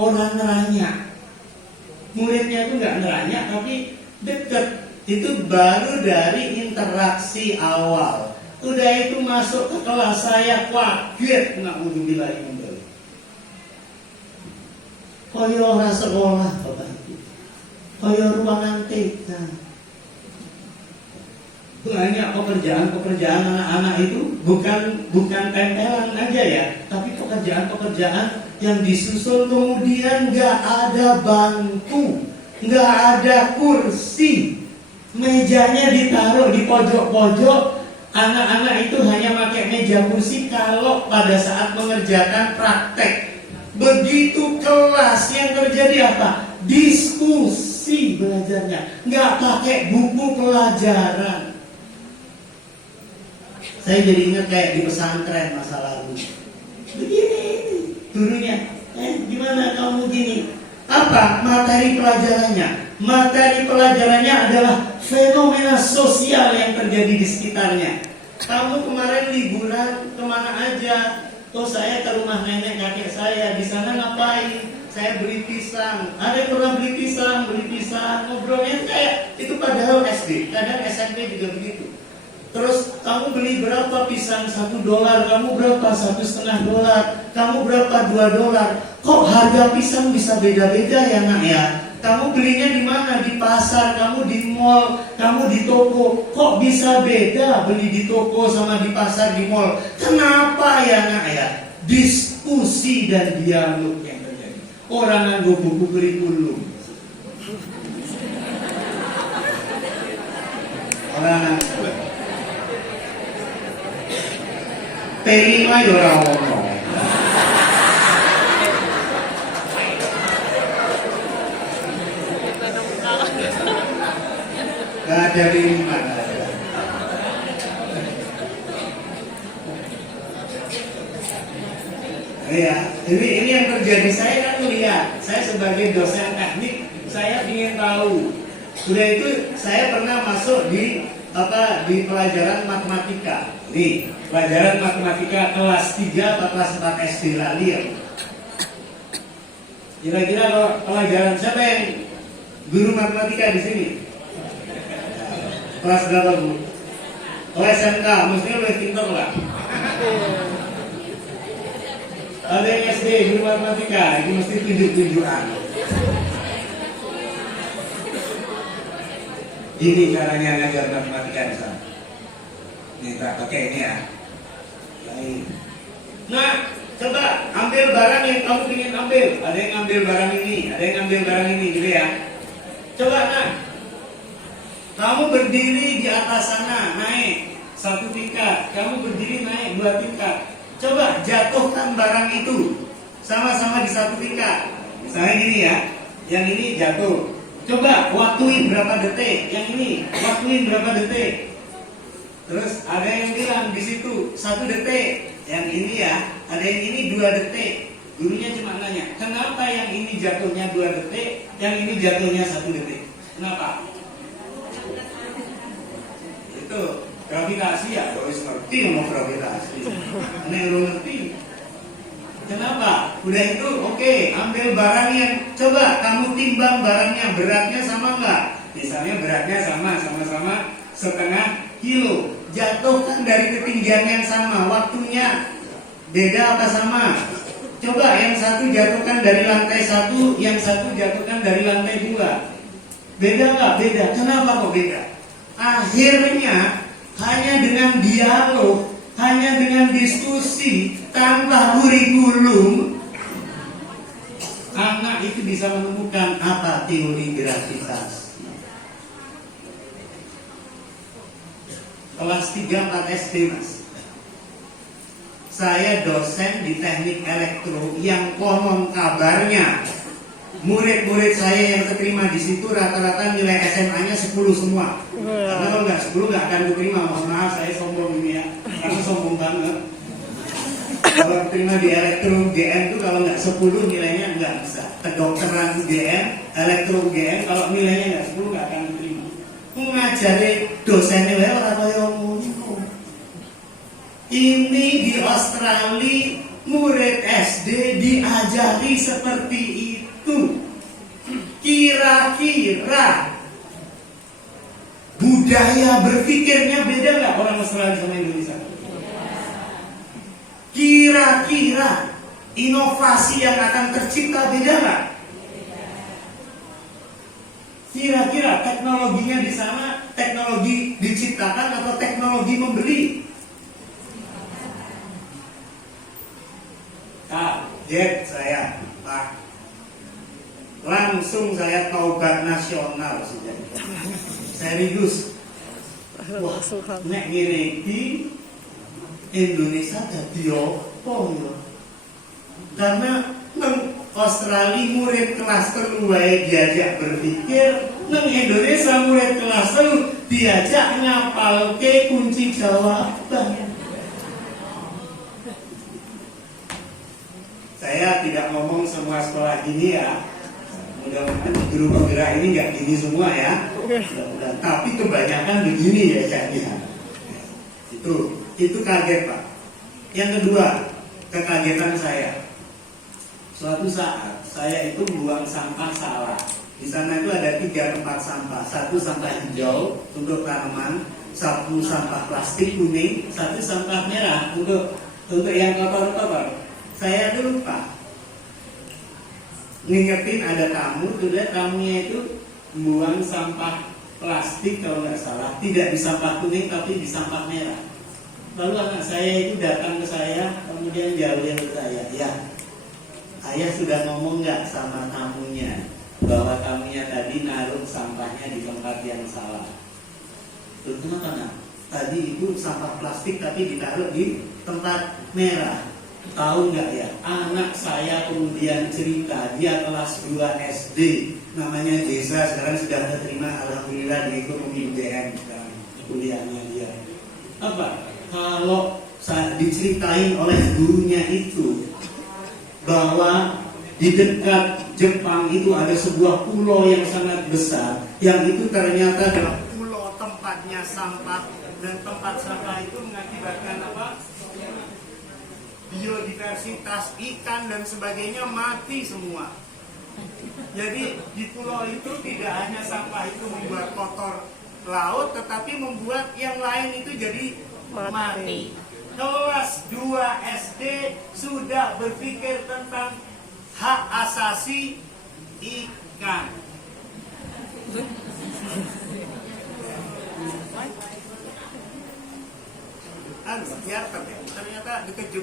orang nanya. Muridnya itu nggak nanya tapi deket. Itu baru dari interaksi awal. Udah itu masuk ke kelas saya kaget, naudzubillah min dzalik. Kaya ora sekolah Bapak Ibu. Kaya ruangan TK. Banyak pekerjaan anak-anak itu bukan tempelan aja ya, tapi pekerjaan yang disusul kemudian nggak ada bangku, nggak ada kursi, mejanya ditaruh di pojok-pojok. Anak-anak itu hanya pakai meja kursi kalau pada saat mengerjakan praktek. Begitu kelas yang terjadi apa? Diskusi belajarnya, nggak pakai buku pelajaran. Saya jadi ingat kayak di pesantren masa lalu. Begini gurunya, gimana kamu gini? Apa materi pelajarannya? Materi pelajarannya adalah fenomena sosial yang terjadi di sekitarnya. Kamu kemarin liburan kemana aja? Oh saya ke rumah nenek kakek saya. Di sana ngapain? Saya beli pisang. Ada yang pernah beli pisang? Ngobrolnya kayak itu padahal SD. Kadang SMP juga begitu. Terus kamu beli berapa pisang? $1. Kamu berapa? $1,5. Kamu berapa? $2. Kok harga pisang bisa beda-beda ya nak ya? Kamu belinya di mana? Di pasar, kamu di mall, kamu di toko. Kok bisa beda beli di toko sama di pasar, di mall? Kenapa ya nak ya? Diskusi dan dialog yang terjadi. Orang nganggo buku kurikulum. Orang nganggo T5 itu orang-orang. Gak ada 5. Ya, ini yang terjadi. Saya kan melihat, saya sebagai dosen teknik, saya ingin tahu. Sudah itu saya pernah masuk di pelajaran matematika. Nih, pelajaran matematika kelas 3 atau kelas 4 SD lali ya. Kira-kira kalau pelajaran siapa yang guru matematika di sini? Kelas berapa Bu? Oh SMK, mestinya lebih pintar lah. Ada yang SD guru matematika, ini mesti tunjuk-tunjukan. Ini caranya ngajar matematika di sana. Ini tak pakai ini ya. Baik. Nah, coba ambil barang yang kamu ingin ambil. Ada yang ambil barang ini, ada yang ambil barang ini, gitu ya. Coba nah, kamu berdiri di atas sana, naik 1 tingkat. Kamu berdiri naik 2 tingkat. Coba jatuhkan barang itu sama-sama di 1 tingkat. Misalnya gini ya, yang ini jatuh. Coba waktuin berapa detik, yang ini waktuin berapa detik. Terus ada yang bilang di situ 1 detik, yang ini ya, ada yang ini 2 detik. Gurunya cuma nanya, kenapa yang ini jatuhnya 2 detik, yang ini jatuhnya 1 detik? Kenapa? Itu gravitasi ya, harus ngerti mau gravitasi. Ini belum ngerti. Kenapa? Udah itu, oke, ambil barang yang, coba kamu timbang barangnya, beratnya sama nggak? Misalnya beratnya sama-sama 1,5 kilo. Jatuhkan dari ketinggian yang sama, waktunya beda apa sama? Coba yang satu jatuhkan dari lantai 1, yang satu jatuhkan dari lantai 2. Beda nggak? Beda. Kenapa kok beda? Akhirnya hanya dengan dialog, hanya dengan diskusi tanpa kurikulum, anak itu bisa menemukan apa teori gravitas. Kelas 3-4 SD mas. Saya dosen di teknik elektro yang konon kabarnya murid-murid saya yang keterima di situ rata-rata nilai SMA-nya 10 semua. Karena kalau nggak 10 nggak akan diterima. Mohon maaf saya sombong ini ya, karena sombong banget. Kalau terima di elektro UGM itu kalau nggak 10 nilainya nggak bisa. Kedokteran UGM, elektro UGM kalau nilainya nggak 10 nggak akan diterima. Ngajari dosennya wae ora kaya ngono. Ini di Australia murid SD diajari seperti ini. Kira-kira budaya berpikirnya beda nggak orang Australia sama Indonesia? Kira-kira inovasi yang akan tercipta beda nggak? Kira-kira teknologinya di sana teknologi diciptakan atau teknologi membeli? Kaget saya, Pak. Langsung saya taubat nasional sudah. Serius. Wah, nek ngene iki Indonesia dadi opo ya? Karena nang Australia murid kelas 3 wae diajak berpikir, nang Indonesia murid kelas 3 diajak ngapalke kunci jawaban. Saya tidak ngomong semua sekolah gini ya. Mudah-mudahan guru penggerak ini nggak gini semua ya. Mudah-mudahan. Tapi kebanyakan begini ya kayaknya. Itu kaget Pak. Yang kedua, kekagetan saya. Suatu saat saya itu buang sampah salah. Di sana itu ada 3 tempat sampah. 1 sampah hijau untuk tanaman, 1 sampah plastik kuning, 1 sampah merah untuk yang kotor-kotor. Saya tuh lupa ngingetin ada tamu, sudah tamunya itu buang sampah plastik kalau nggak salah, tidak di sampah kuning tapi di sampah merah. Lalu anak saya itu datang ke saya, kemudian jauhin ke saya, ya, ayah sudah ngomong nggak sama tamunya bahwa tamunya tadi naruh sampahnya di tempat yang salah? Terus kenapa nak? Tadi itu sampah plastik tapi ditaruh di tempat merah. Tahu nggak ya, anak saya kemudian cerita, dia kelas 2 SD, namanya Desa, sekarang sudah terima alhamdulillah di ekonomi UGM sekarang kuliahnya dia. Apa? Kalau diceritain oleh gurunya itu bahwa di dekat Jepang itu ada sebuah pulau yang sangat besar, yang itu ternyata adalah pulau tempatnya sampah, dan tempat sampah itu mengakibatkan apa? Biodiversitas ikan dan sebagainya mati semua. Jadi di pulau itu tidak hanya sampah itu membuat kotor laut, tetapi membuat yang lain itu jadi mati. Kelas 2 SD sudah berpikir tentang hak asasi ikan. Biar ternyata dikejut.